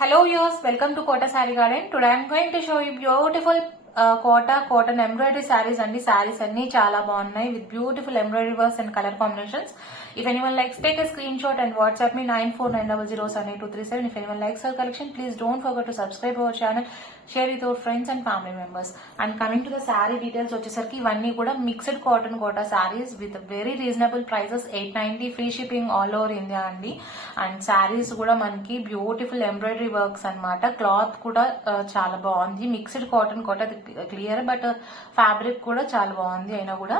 Hello viewers, welcome to Kota Saree Garden. Today I am going to show you beautiful cotton embroidery sarees and the sarees anni chala baagunnai with beautiful embroidery works and color combinations. If anyone likes, take a screenshot and WhatsApp me 9490078237. If anyone likes our collection, please don't forget to subscribe our channel, share with your friends and family members. And coming to the saree details, వచ్చేసరికి ఇవన్నీ కూడా mixed cotton Kota sarees with very reasonable prices, 890 free shipping all over India అండి. And sarees కూడా మనకి beautiful embroidery works అన్నమాట. Cloth కూడా చాలా బాగుంది. Mixed cotton Kota clear, but fabric కూడా చాలా బాగుంది. అయినా కూడా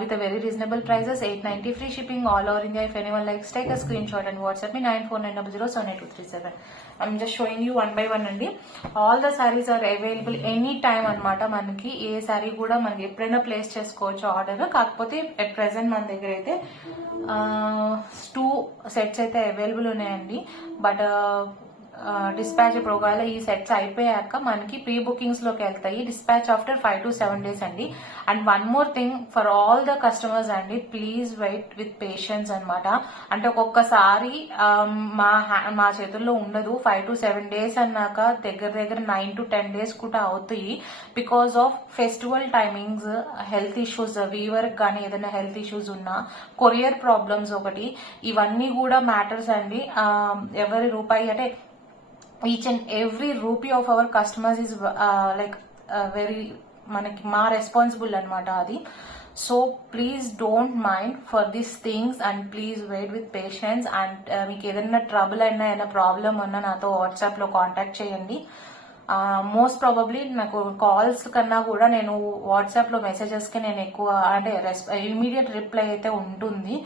with a very reasonable prices, 890 free shipping all over India. If anyone likes, take a screenshot and WhatsApp me 9490078237. I'm just showing you one by one అండి. All the sarees are available any time అన్నమాట. మనకి ఏ sorry కూడా మనకి ఎప్పుడైనా place చేసుకోవచ్చు order. కాకపోతే at present మన దగ్గర అయితే 2 సెట్స్ అయితే అవైలబుల్ ఉన్నాయండి. బట్ డిస్పాచ్ ఇప్పుడు ఒకవేళ ఈ సెట్స్ అయిపోయాక మనకి ప్రీ బుకింగ్స్ లోకి వెళ్తాయి. డిస్పాచ్ ఆఫ్టర్ 5 to 7 days అండి. And one more thing for all the customers అండి, ప్లీజ్ వెయిట్ విత్ పేషెన్స్ అనమాట. అంటే ఒక్కొక్కసారి మా చేతుల్లో ఉండదు. 5 to 7 days అన్నాక దగ్గర 9 to 10 days కూడా అవుతాయి. Because of festival timings, health issues, weaver కానీ ఏదైనా హెల్త్ ఇష్యూస్ ఉన్నా, కొరియర్ ప్రాబ్లమ్స్ ఒకటి, ఇవన్నీ కూడా మ్యాటర్స్ అండి. ఎవరి రూపాయి అంటే each and every rupee of our customers is like very మనకి మా రెస్పాన్సిబుల్ అనమాట అది. So please don't mind for these things and please wait with patience. And మీకు ఏదైనా ట్రబుల్ అయినా ఏదైనా ప్రాబ్లమ్ ఉన్నా నాతో వాట్సాప్ లో కాంటాక్ట్ చేయండి. మోస్ట్ ప్రాబబ్లీ నాకు కాల్స్ కన్నా కూడా నేను వాట్సాప్ లో మెసేజెస్ కి నేను ఎక్కువ అంటే ఇమీడియట్ రిప్లై అయితే ఉంటుంది.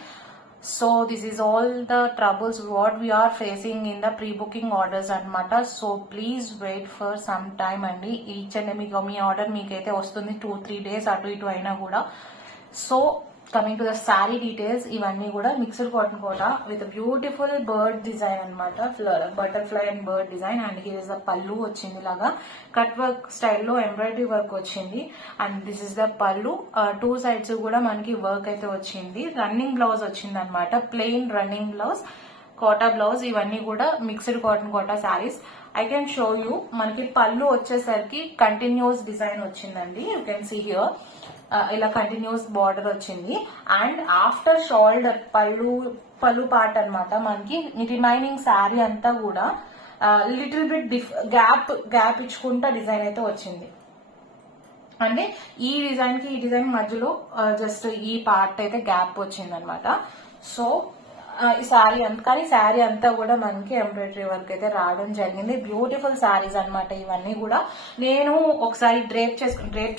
So this is all the troubles what we are facing in the pre booking orders అనమాట. So please wait for some time అండి. ఈచ్ అండ్ మీకు మీ ఆర్డర్ మీకైతే వస్తుంది 2-3 days అటు ఇటు అయినా కూడా. So coming to the saree details, ఇవన్నీ కూడా mixed cotton kota with beautiful bird design అనమాట. Butterfly and bird design. And here is the pallu వచ్చింది లాగా కట్ వర్క్ స్టైల్లో ఎంబ్రాయిడరీ వర్క్ వచ్చింది. And this is the pallu. 2 sides కూడా మనకి వర్క్ అయితే వచ్చింది. రన్నింగ్ బ్లౌజ్ వచ్చింది అనమాట, plain running blouse, Kota blouse. ఇవన్నీ కూడా mixed cotton quota saris. I can show you. మనకి పళ్ళు వచ్చేసరికి కంటిన్యూస్ డిజైన్ వచ్చిందండి. యూ కెన్ సీ హియర్ ఇలా కంటిన్యూస్ బార్డర్ వచ్చింది. అండ్ ఆఫ్టర్ షోల్డర్ పళ్ళు పార్ట్ అనమాట మనకి రిమైనింగ్ శారీ అంతా కూడా లిటిల్ బిట్ గ్యాప్ ఇచ్చుకుంటా డిజైన్ అయితే వచ్చింది. అంటే ఈ డిజైన్ కి ఈ డిజైన్ మధ్యలో జస్ట్ ఈ పార్ట్ అయితే గ్యాప్ వచ్చింది అనమాట. సో ఈ శారీ కానీ శారీ అంతా కూడా మనకి ఎంబ్రాయిడరీ వర్క్ అయితే రావడం జరిగింది. బ్యూటిఫుల్ శారీస్ అనమాట ఇవన్నీ కూడా. నేను ఒకసారి డ్రేప్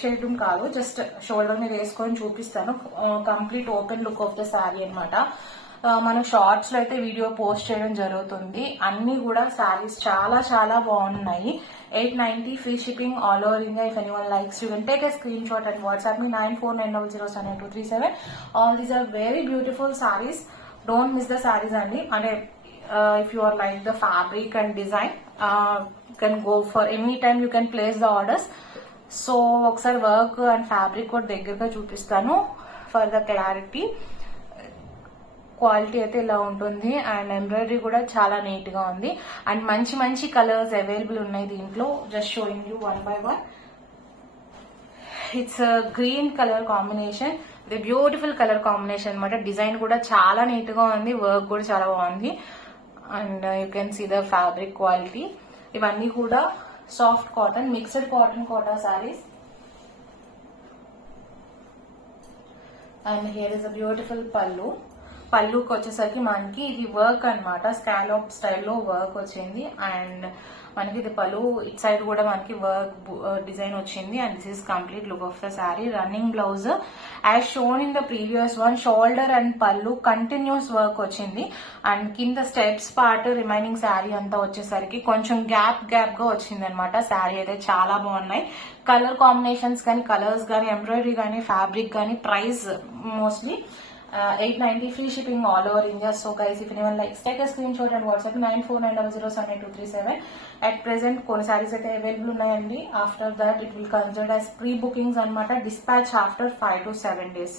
చేయడం కాదు, జస్ట్ షోల్డర్ మీద వేసుకొని చూపిస్తాను. Complete open look of the sari అనమాట. మనం షార్ట్స్ లో అయితే వీడియో పోస్ట్ చేయడం జరుగుతుంది. అన్ని కూడా శారీస్ చాలా చాలా బాగున్నాయి. 890 free shipping all over India. If anyone likes, you can take a screenshot and WhatsApp me 9490078237. All these are very beautiful sarees. Don't miss the sarees అండి. అంటే if you are like the fabric and design, you can go for any time you can place the orders. So ఒకసారి work and fabric కూడా దగ్గరగా చూపిస్తాను for the clarity. Quality అయితే ఇలా ఉంటుంది. And embroidery కూడా చాలా నీట్ గా ఉంది. అండ్ మంచి మంచి కలర్స్ అవైలబుల్ ఉన్నాయి దీంట్లో. Just showing you one by one. It's green colour combination, the beautiful colour combination అనమాట. డిజైన్ కూడా చాలా నీట్ గా ఉంది, వర్క్ కూడా చాలా బాగుంది. And you can see the fabric quality. ఇవన్నీ కూడా soft cotton, mixed cotton Kota saris. And here is a beautiful పళ్ళుకి వచ్చేసరికి మనకి ఇది వర్క్ అనమాట, స్కాలప్ స్టైల్లో వర్క్ వచ్చింది. అండ్ మనకి ఇది పళ్ళు ఇట్ సైడ్ కూడా మనకి వర్క్ డిజైన్ వచ్చింది. And this is complete look of the sari. Running blouse as shown in the previous one. Shoulder and పళ్ళు కంటిన్యూస్ వర్క్ వచ్చింది. అండ్ కింద స్టెప్స్ పార్ట్ రిమైనింగ్ శారీ అంతా వచ్చేసరికి కొంచెం గ్యాప్ గా వచ్చింది అనమాట. శారీ అయితే చాలా బాగున్నాయి. కలర్ కాంబినేషన్స్ కానీ, కలర్స్ కానీ, ఎంబ్రాయిడరీ కానీ, ఫ్యాబ్రిక్ కానీ, price mostly 890 free shipping all over India. So guys, if anyone likes, take a screenshot and WhatsApp 9490078237. At present కొన్ని sarees అయితే అవైలబుల్ ఉన్నాయండి. After that it will consider as pre bookings అనమాట. Dispatch after 5 to 7 days.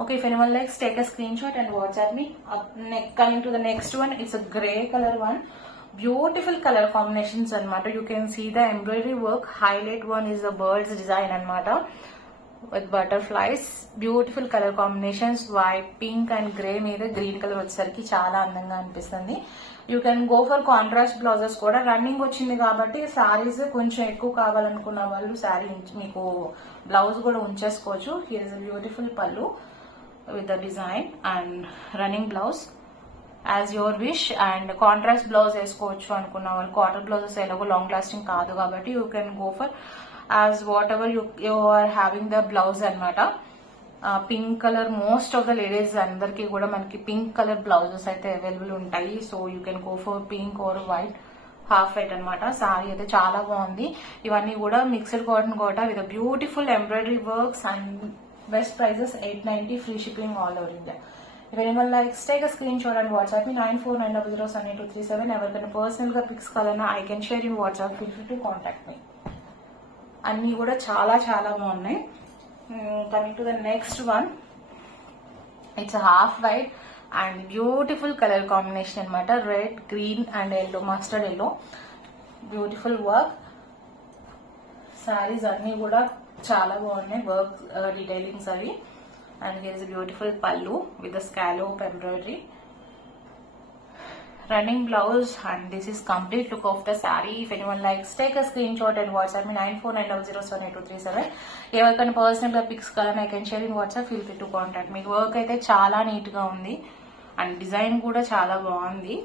Okay, if anyone likes, take a screenshot and WhatsApp me. Coming to the next one, it's a gray color one. Beautiful color combinations anamata. You can see the embroidery work. Highlight one is the bird's design anamata with butterflies. Beautiful color combinations, white, pink and gray మీద green colour వచ్చేసరికి చాలా అందంగా అనిపిస్తుంది. You can go for contrast blouses కూడా. Running వచ్చింది కాబట్టి సారీస్ కొంచెం ఎక్కువ కావాలనుకున్న వాళ్ళు సారీ మీకు బ్లౌజ్ కూడా ఉంచేసుకోవచ్చు. హియర్ ఇస్ అ బ్యూటిఫుల్ పళ్ళు with the design and running blouse as your wish. And contrast blouse వేసుకోవచ్చు అనుకున్న వాళ్ళు. కాటన్ బ్లౌజెస్ ఎలాగో లాంగ్ లాస్టింగ్ కాదు కాబట్టి you can go for as whatever you are having the blouse అనమాట. Pink colour most of the ladies అందరికి కూడా మనకి పింక్ కలర్ బ్లౌజెస్ అయితే అవైలబుల్ ఉంటాయి. So you can go for pink or white, half white అనమాట. సారీ అయితే చాలా బాగుంది. ఇవన్నీ కూడా mixed cotton Kota with beautiful embroidery works and best prices 890, free shipping all over India. If anyone likes, take a screenshot and WhatsApp me 9490078237. ఎవరికైనా personal గా pics కావాలన్నా I can share in WhatsApp. Feel free to contact me. అన్ని కూడా చాలా చాలా బాగున్నాయి. Coming to the next one, it's half white and beautiful colour combination అనమాట. Red, green and yellow, mustard yellow. Beautiful work. Sarees అన్ని కూడా చాలా బాగున్నాయి వర్క్ డీటెయిలింగ్స్ అవి. And here is beautiful pallu with scallop embroidery, running blouse and this is complete look of the saree. If anyone likes, take a screenshot and WhatsApp me 9490078237. ఎవరికైనా personal గా pics కావాలని I can share in WhatsApp. Feel free to contact me. Work అయితే చాలా neat గా ఉంది and design కూడా చాలా బాగుంది.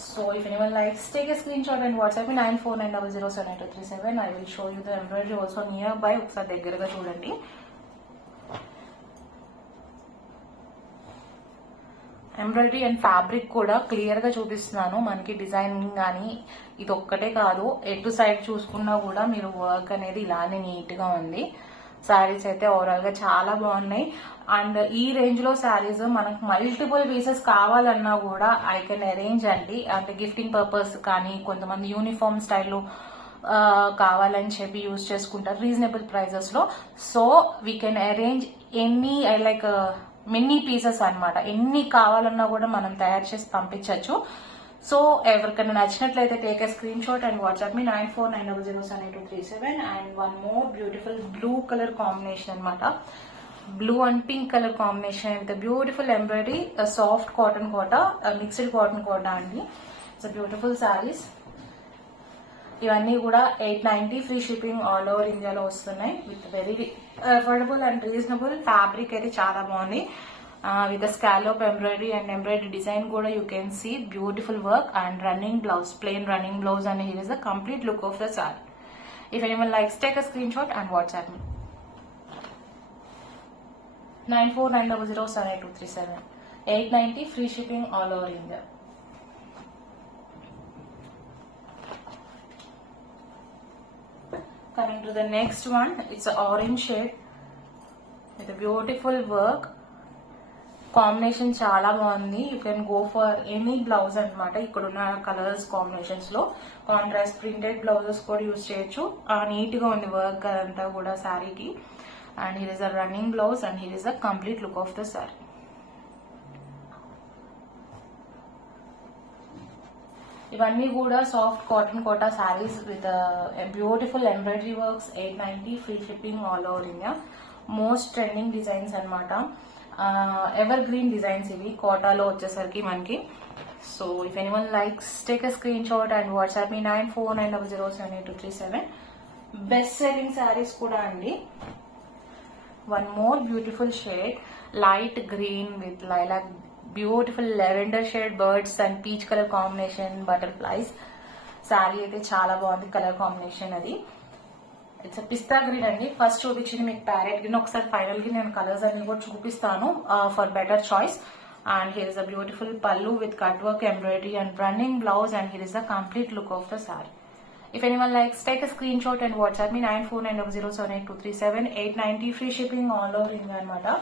So if anyone likes, take a screenshot and WhatsApp me 9490078237. I will show you the embroidery also nearby. ఒకసారి దగ్గరగా చూడండి. ఎంబ్రాయిడరీ అండ్ ఫ్యాబ్రిక్ కూడా క్లియర్ గా చూపిస్తున్నాను. మనకి డిజైనింగ్ కానీ ఇది ఒక్కటే కాదు, ఎటు సైడ్ చూసుకున్నా కూడా మీరు వర్క్ అనేది ఇలానే నీట్ గా ఉంది. శారీస్ అయితే ఓవరాల్ గా చాలా బాగున్నాయి. అండ్ ఈ రేంజ్ లో శారీస్ మనకు మల్టిపుల్ పీసెస్ కావాలన్నా కూడా ఐ కెన్ అరేంజ్ అండి. అంటే గిఫ్టింగ్ పర్పస్ కానీ, కొంతమంది యూనిఫామ్ స్టైల్లో కావాలని చెప్పి యూజ్ చేసుకుంటారు రీజనబుల్ ప్రైజెస్ లో. So we can arrange any like many pieces అనమాట. ఎన్ని కావాలన్నా కూడా మనం తయారు చేసి పంపించవచ్చు. సో ఎవరికైనా నచ్చినట్లయితే take a screenshot and WhatsApp me 9490078237. And one more beautiful blue colour combination అనమాట. Blue and pink colour combination with beautiful embroidery, soft cotton kota, mixed cotton kota అండి. It's beautiful sarees. ఇవన్నీ కూడా 890, ఫ్రీ షిప్పింగ్ ఆల్ ఓవర్ ఇండియాలో వస్తున్నాయి with very affordable and reasonable. Fabric అయితే చాలా బాగుంది with the scallop embroidery and embroidery design kuda you can see beautiful work and running blouse, plain running blouse, and here is the complete look of the saree. If anyone likes, take a screenshot and WhatsApp me 9490078237. 890, free shipping all over India. Coming to the next one, it's an orange shade with a beautiful work. Combination చాలా బాగుంది. You can go for any blouse అనమాట. ఇక్కడ ఉన్న colours combinations లో contrast printed blouses కూడా use చేయొచ్చు. Neat గా ఉంది వర్క్ అంతా కూడా శారీకి. And here is a running blouse and here is a complete look of the saree. ఇవన్నీ కూడా soft cotton quota sarees with beautiful embroidery works. 890, free shipping all over India. Most trending designs అనమాట. Evergreen designs ఇవి కోటాలో వచ్చేసరికి మనకి. So if anyone likes, take a screenshot and WhatsApp me 9490078237. Best selling saris కూడా అండి. One more beautiful shade, light green with lilac, beautiful lavender shade, birds and peach colour combination, butterflies. Sari అయితే చాలా బాగుంది colour combination అది. It's pista green అండి. First చూపించింది మీకు parrot green. ఒకసారి ఫైనల్ గా నేను కలర్స్ అన్ని కూడా చూపిస్తాను for better choice. And here is a beautiful pallu with cut work embroidery and running blouse and here is the complete look of the saree. If anyone likes, take a screenshot and WhatsApp me 9490078237. 890, free shipping all over India anamata.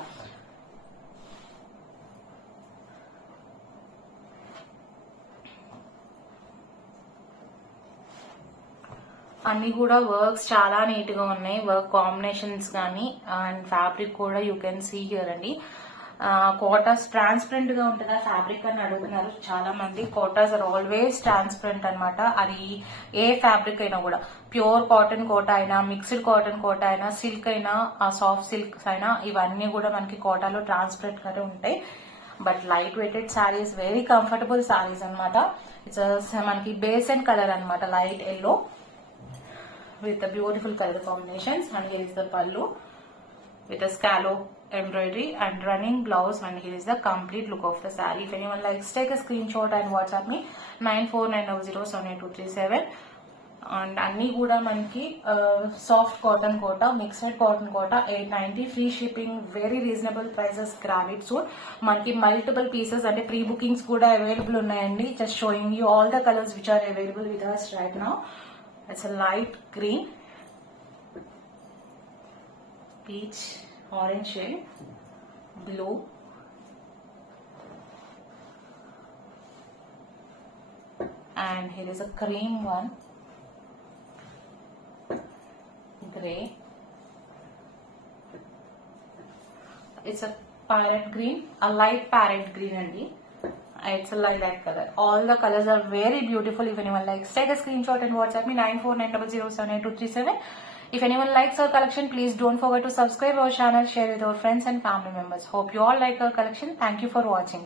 అన్ని కూడా works చాలా neat గా ఉన్నాయి. Work combinations కానీ and fabric కూడా you can see here అండి. Kotas transparent గా ఉంటుందా ఫ్యాబ్రిక్ అని అడుగుతున్నారు చాలా మంది. కోటాస్ ఆర్ ఆల్వేస్ ట్రాన్స్పరెంట్ అనమాట. అది ఏ ఫ్యాబ్రిక్ అయినా కూడా, ప్యూర్ కాటన్ కోటా అయినా, మిక్స్డ్ కాటన్ కోటా అయినా, సిల్క్ అయినా, సాఫ్ట్ సిల్క్స్ అయినా, ఇవన్నీ కూడా మనకి కోటాలో ట్రాన్స్పరెంట్ గానే ఉంటాయి. But light weighted saris, very comfortable saris అనమాట. ఇట్స్ మనకి బేస్ అండ్ కలర్ అనమాట, light yellow with the beautiful color combinations. And here is the pallu with a scallop embroidery and running blouse, and here is the complete look of the saree. If anyone likes, take a screenshot and WhatsApp me 9490078237. And అన్ని కూడా మనకి soft cotton Kota, mixed cotton Kota, 890 free shipping, very reasonable prices. గ్రావిడ్ suit మనకి multiple pieces అంటే pre bookings కూడా available ఉన్నాయండి. Just showing you all the colours which are available with us right now. It's a light green, peach, orange shade, blue, and here is a cream one, grey. It's a parrot green, a light parrot green and it's a lilac color. All the colors are very beautiful. If anyone likes, take a screenshot and WhatsApp me 9490078237. If anyone likes our collection, please don't forget to subscribe our channel, share with our friends and family members. Hope you all like our collection. Thank you for watching.